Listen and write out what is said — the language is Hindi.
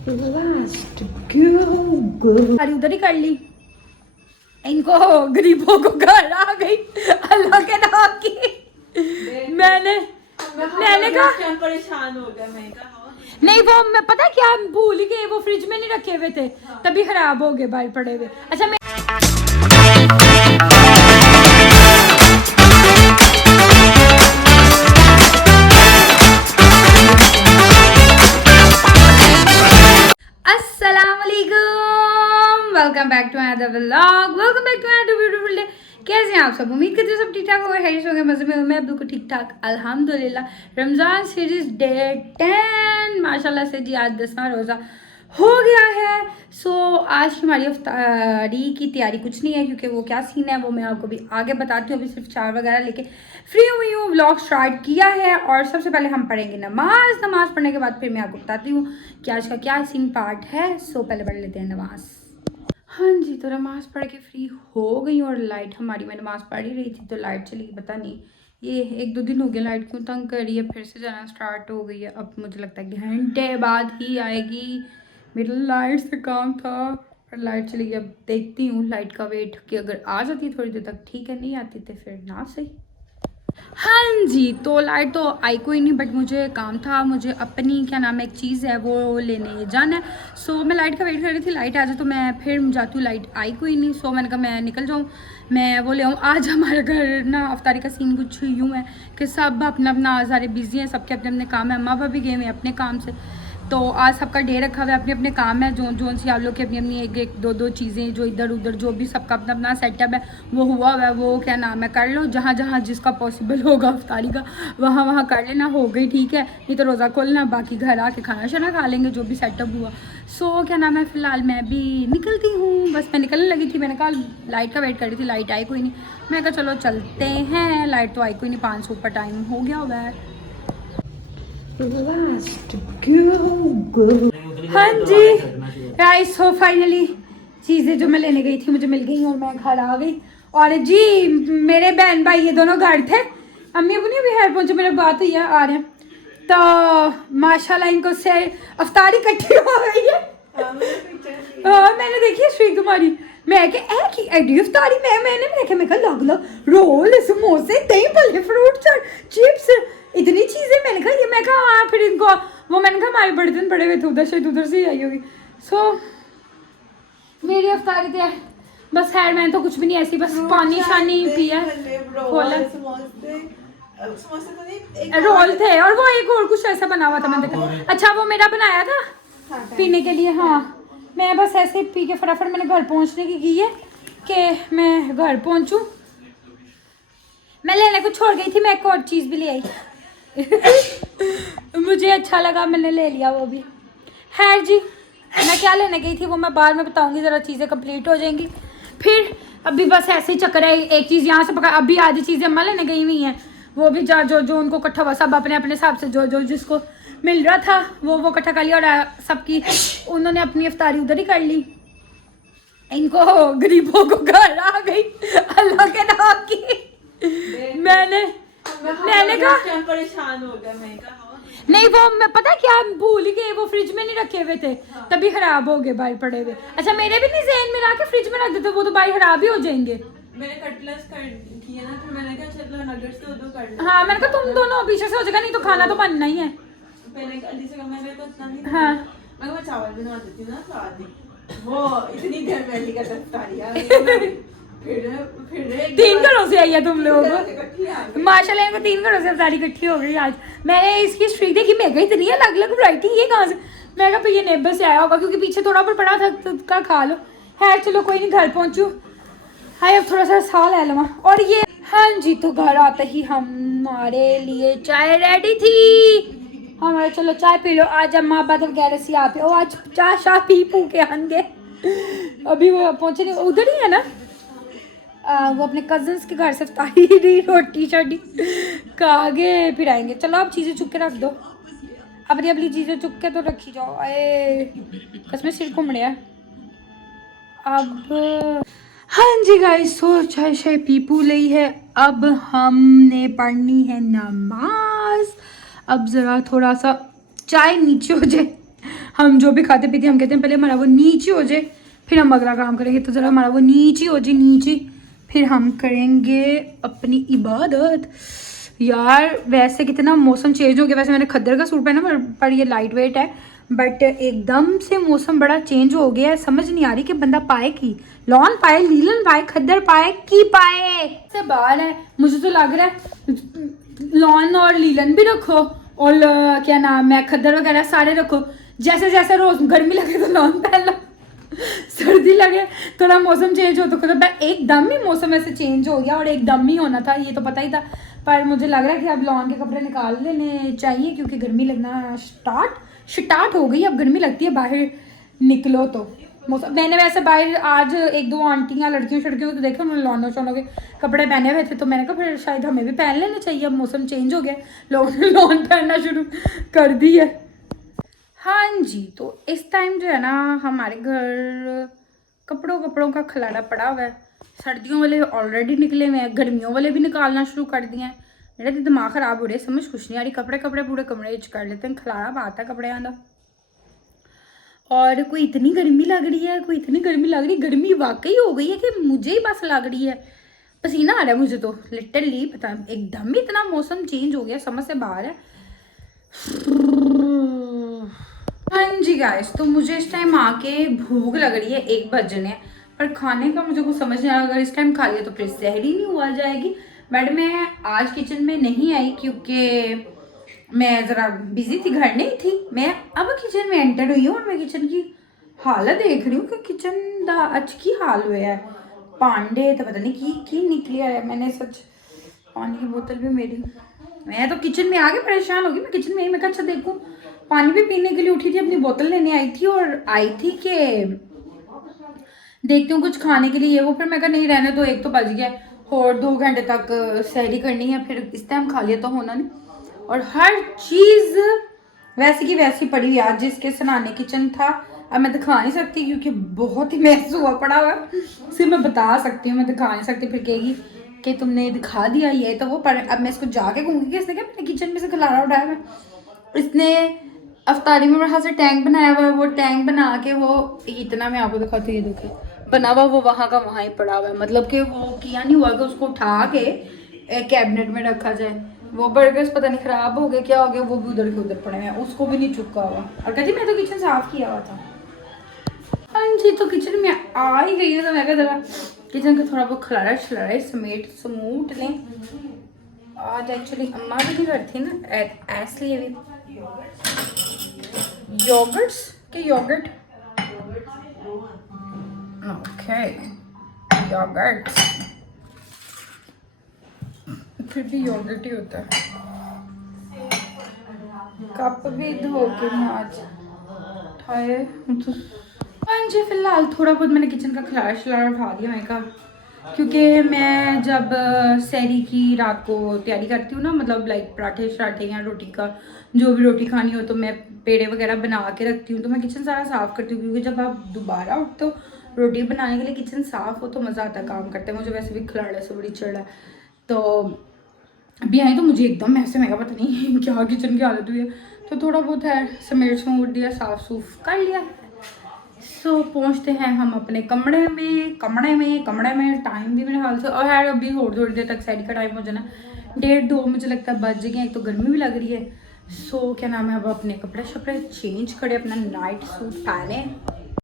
सारी उधर ही कर ली, इनको गरीबों को घर आ गई अल्लाह के नाम की। मैंने कहा परेशान हो गया, मैं कहा नहीं, वो मैं पता क्या भूल गए, वो फ्रिज में नहीं रखे हुए थे, तभी खराब हो गए बाहर पड़े हुए। अच्छा मैं welcome back to another vlog, welcome back to another beautiful day. कैसे हैं आप सब? उम्मीद करते हैं सब ठीक ठाक होंगे, हैरिस होंगे, मजे में। मैं बिल्कुल ठीक ठाक अल्हम्दुलिल्लाह। रमज़ान सीरीज डे 10 माशाल्लाह से जी आज 10वां रोज़ा हो गया है। सो आज हमारी इफ्तारी की तैयारी कुछ नहीं है, क्योंकि वो क्या सीन है वो मैं आपको भी आगे बताती हूँ। अभी सिर्फ चाय वगैरह लेके फ्री हुई हूँ, व्लॉग स्टार्ट किया है। और सबसे पहले हम पढ़ेंगे नमाज पढ़ने के बाद फिर मैं आपको बताती हूँ कि आज का क्या सीन पार्ट है। सो पहले पढ़ लेते हैं नमाज। हाँ जी, तो नमाज़ पढ़ के फ्री हो गई और लाइट हमारी, मैं नमाज़ पढ़ ही रही थी तो लाइट चली गई। पता नहीं ये 1-2 दिन हो गए लाइट क्यों तंग कर रही है, फिर से जाना स्टार्ट हो गई है। अब मुझे लगता है घंटे बाद ही आएगी। मेरा लाइट से काम था पर लाइट चली गई। अब देखती हूँ लाइट का वेट कि अगर आ जाती है थोड़ी देर तक ठीक है, नहीं आती तो फिर ना सही। हाँ जी, तो लाइट तो आई कोई नहीं, बट मुझे काम था, मुझे अपनी क्या नाम है एक चीज़ है वो लेने जाना है। सो मैं लाइट का वेट कर रही थी, लाइट आ जाए तो मैं फिर जाती हूँ। लाइट आई कोई नहीं, सो मैंने कहा मैं निकल जाऊँ, मैं वो ले आऊँ। आज हमारे घर ना अफ्तारी का सीन कुछ यूँ है कि सब अपना अपना सारे बिजी हैं, सबके अपने अपने काम है। अम्मा पापा गए हुए हैं अपने काम से, तो आज सबका डे रखा हुआ है, अपने अपने काम है। जोन सी आप लोग की अपनी अपनी एक दो चीज़ें जो इधर उधर जो भी सबका अपना अपना सेटअप है वो हुआ हुआ है। वो क्या नाम है कर लो, जहाँ जहाँ जिसका पॉसिबल होगा अफ्तारी का वहाँ वहाँ कर लेना, हो गई ठीक है। नहीं तो रोज़ा खोलना, बाकी घर आके खाना शाना खा लेंगे जो भी सेटअप हुआ। सो क्या नाम है फ़िलहाल मैं भी निकलती हूँ, बस मैं निकलने लगी थी। मैंने कहा लाइट का वेट कर रही थी, लाइट आई कोई नहीं, मैं कहा चलो चलते हैं। लाइट तो आई कोई नहीं, 5 से ऊपर टाइम हो गया हुआ है। हाँ जी गाइस, सो फाइनली चीज़ें जो मैं लेने गई थी मुझे मिल गई और मैं घर आ गई। और जी मेरे बहन भाई ये दोनों घर थे, अम्मी अबू नहीं भी घर पहुंचे, मेरे बात हुई है आ रहे हैं तो माशाल्लाह इनको से अफ्तारी इकट्ठी हो गई है। हाँ मैंने देखी है स्ट्रीक तुम्हारी, मैं क्या की एडी अफ्तारी मैंने देखा, मैं कहा लग रोल समोसे दही भल्ले फ्रूट चाट चिप्स इतनी चीज़ें। मैंने कहा ये, मैं कहा हाँ, फिर इनको वो मैंने कहा हमारे बड़े दिन बड़े हुए थे उधर से ही आई होगी। सो मेरी अफ्तारी तो है बस, खैर मैंने तो कुछ भी नहीं, ऐसी बस पानी शानी पिया, रोल थे और वो एक और कुछ ऐसा बना हुआ था मैंने देखा। अच्छा वो मेरा बनाया था पीने के लिए। हाँ मैं बस ऐसे ही पी के फटाफट मैंने घर पहुंचने की है कि मैं घर पहुंचूं। मैं लेने को छोड़ गई थी, मैं एक और चीज़ भी ले आई मुझे अच्छा लगा मैंने ले लिया वो भी। खैर जी मैं क्या लेने गई थी वो मैं बाद में बताऊंगी, ज़रा चीज़ें कंप्लीट हो जाएंगी। फिर अभी बस ऐसे ही चक्कर है, एक चीज़ यहाँ से पका, अभी आधी चीज़ें अम्मा लेने गई हुई हैं, वो भी जो उनको इकट्ठा हुआ सब अपने अपने हिसाब से जो जिसको मिल रहा था वो इकट्ठा कर लिया। और सबकी उन्होंने अपनी अफ्तारी उधर ही कर ली, इनको गरीबों को घर आ गई अल्लाह के नाम की। मैंने कहा परेशान हो गया, मैं कहा नहीं, वो मैं पता क्या भूल गए, वो फ्रिज में नहीं रखे हुए थे, तभी खराब हो गए बाहर पड़े हुए। अच्छा मेरे भी नहीं ज़हन में रहा कि फ्रिज में रख देते, वो तो बाहर खराब ही हो जाएंगे। मैंने कटलेट्स कर किए ना, फिर मैंने कहा चलो नगेट्स तो दो कर लो। हाँ मैंने कहा तुम दोनों पीछे से हो जाएगा, नहीं तो खाना तो बनना ही है। पहले अली से मैंने तो इतना नहीं, हाँ मैं चावल बना देती हूँ ना तो आधी वो इतनी देर में अली का दफ्तारी फिर 3 घरों से आई है तुम लोग, माशाल्लाह इनको 3 घरों से अफ्तारी इकट्ठी हो गई आज। मैंने इसकी स्ट्रीक देखी, मैं गई इतनी अलग अलग वैरायटी, ये कहाँ से, मैं कहा ये नेबर से आया होगा क्योंकि पीछे थोड़ा पर पड़ा था तो का खा लो। खैर चलो कोई नहीं, घर पहुँचूँ, हाय अब थोड़ा सा साल है लमा। और ये हाँ जी, तो घर आते ही हमारे लिए चाय रेडी थी, हमारे चलो चाय पी लो। आज अम्मा अब्बा तो कह रहे सी आप ओ आज चाय शाह पी पू के आएंगे, अभी वो पहुँचे नहीं, उधर ही है ना वो अपने कजन्स के घर से तारी रोटी शोटी खा के फिर आएंगे। चलो अब चीज़ें चुप के रख दो, अपनी अपनी चीज़ें चुप के तो रखी जाओ। अरे कसमें सिर घूम रहा है अब। हाँ जी गाइस, सो चाय शाय पी पू ली है, अब हमने पढ़नी है नमाज। अब ज़रा थोड़ा सा चाय नीचे हो जाए, हम जो भी खाते पीते हम कहते हैं पहले हमारा वो नीचे हो जाए फिर हम अगला काम करेंगे। तो ज़रा हमारा वो नीचे हो जाए, नीचे, फिर हम करेंगे अपनी इबादत। यार वैसे कितना मौसम चेंज हो गया। वैसे मैंने खद्दर का सूट पहना पर ये लाइट वेट है, बट एकदम से मौसम बड़ा चेंज हो गया है। समझ नहीं आ रही कि बंदा पाए की, लॉन पाए, लीलन पाए, खद्दर पाए, की पाए। से बाल है, मुझे तो लग रहा है लॉन और लीलन भी रखो और क्या नाम है खद्दर वगैरह सारे रखो। जैसे जैसे रोज गर्मी लगे तो लॉन पहन लो, सर्दी लगे थोड़ा मौसम चेंज हो तो खुद एकदम ही मौसम ऐसे चेंज हो गया और एकदम ही होना था, ये तो पता ही था। पर मुझे लग रहा है कि अब लॉन के कपड़े निकाल लेने चाहिए क्योंकि गर्मी लगना स्टार्ट हो गई। अब गर्मी लगती है बाहर निकलो तो मौसम। मैंने वैसे बाहर आज एक दो आंटियाँ लड़कियों शड़कियों को देखा, उन्होंने लॉनों शॉनों के कपड़े पहने हुए थे, तो मैंने कहा फिर शायद हमें भी पहन लेना चाहिए। अब मौसम चेंज हो गया, लोगों ने लॉन पहनना शुरू कर दी है। हाँ जी, तो इस टाइम जो है ना हमारे घर कपड़ों का खलाड़ा पड़ा हुआ है। सर्दियों वाले ऑलरेडी निकले हुए हैं, गर्मियों वाले भी निकालना शुरू कर दिए हैं। मेरा तो दिमाग ख़राब हो रहा है, समझ कुछ नहीं आ रही। कपड़े पूरे कमरे कर लेते हैं, खलाड़ा बात है कपड़े आंदा। और कोई इतनी गर्मी लग रही है, गर्मी वाकई हो गई है कि मुझे ही बस लग रही है। पसीना आ रहा है मुझे तो लिटरली, पता एकदम ही इतना मौसम चेंज हो गया, समझ से बाहर है। हाँ जी गाइस, तो मुझे इस टाइम आके भूख लग रही है, 1 बजने, पर खाने का मुझे कुछ समझ नहीं आ रहा। अगर इस टाइम खा लिया तो फिर सहरी नहीं हुआ जाएगी। बट मैं आज किचन में नहीं आई क्योंकि मैं ज़रा बिजी थी, घर नहीं थी। मैं अब किचन में एंटर हुई हूँ और मैं किचन की हालत देख रही हूँ कि किचन दा अच्छी हाल हुआ है। पांडे तो पता नहीं की निकलिया है। मैंने सच पानी की बोतल भी मेरी, मैं तो किचन में आके परेशान हो गई। मैं किचन में ही, मैं अच्छा देखूँ, पानी भी पीने के लिए उठी थी, अपनी बोतल लेने आई थी और आई थी कि देखती हूँ कुछ खाने के लिए ये वो। फिर मैं कहा नहीं रहने दो, 1 तो बज गया और 2 घंटे तक सहरी करनी है, फिर इस टाइम खा लिया तो होना नहीं। और हर चीज़ वैसी की वैसी पड़ी हुई। आज जिसके सनाने किचन था, अब मैं दिखा नहीं सकती क्योंकि बहुत ही मैस हुआ पड़ा हुआ। सिर्फ मैं बता सकती हूँ, मैं दिखा नहीं सकती, फिर कहेगी कि तुमने दिखा दिया ये तो वो। पर अब मैं इसको जाके कहूँगी कि इसने क्या अपने किचन में से खिलाना उठाया है। इसने अफ्तारी में वहाँ से टैंक बनाया हुआ है, वो टैंक बना के वो इतना, मैं आपको दिखाती हूँ, ये देखिए बना हुआ वो वहाँ का वहाँ ही पड़ा हुआ है। मतलब कि वो किया नहीं हुआ कि उसको उठा के कैबिनेट में रखा जाए। वो बर्गर्स पता नहीं खराब हो गए, क्या हो गया, वो भी उधर के उधर पड़े हैं, उसको भी नहीं चुका हुआ। और कहती मैं तो किचन साफ किया हुआ था। हाँ जी, तो किचन में आ ही गई है तो मैं कहा जरा किचन का थोड़ा बहुत खलाड़ा शलाड़ा समूट लें। आज एक्चुअली अम्मा भी नहीं करती ना, इसलिए भी योगर्ट ओके योगर्ट, फिर भी योगर्ट ही होता है। कप भी धो के मैं आज उठाए। हाँ जी, फिलहाल थोड़ा बहुत मैंने किचन का खिलाड़ा शलाड़ा उठा दिया। मैं कहा क्योंकि मैं जब सहरी की रात को तैयारी करती हूँ ना, मतलब लाइक पराठे शराठे या रोटी का जो भी रोटी खानी हो तो मैं पेड़े वगैरह बना के रखती हूँ। तो मैं किचन सारा साफ़ करती हूँ क्योंकि जब आप दोबारा उठते हो रोटी बनाने के लिए किचन साफ़ हो तो मज़ा आता है काम करते हैं। मुझे वैसे भी खिलाड़ा से बड़ी चिड़ है। तो अभी आई तो मुझे एकदम ऐसे मैं पता नहीं क्या किचन की हालत हुई है। तो थोड़ा बहुत है समेट समूट दिया, साफ़ सूफ कर लिया। सो पहुँचते हैं हम अपने कमरे में टाइम भी मेरे हाल से और है अभी और थोड़ी देर तक सहरी का टाइम हो जाना, 1:30-2 मुझे लगता है बज गए। एक तो गर्मी भी लग रही है। सो क्या नाम है, अब अपने कपड़े शपड़े चेंज करे, अपना नाइट सूट पहने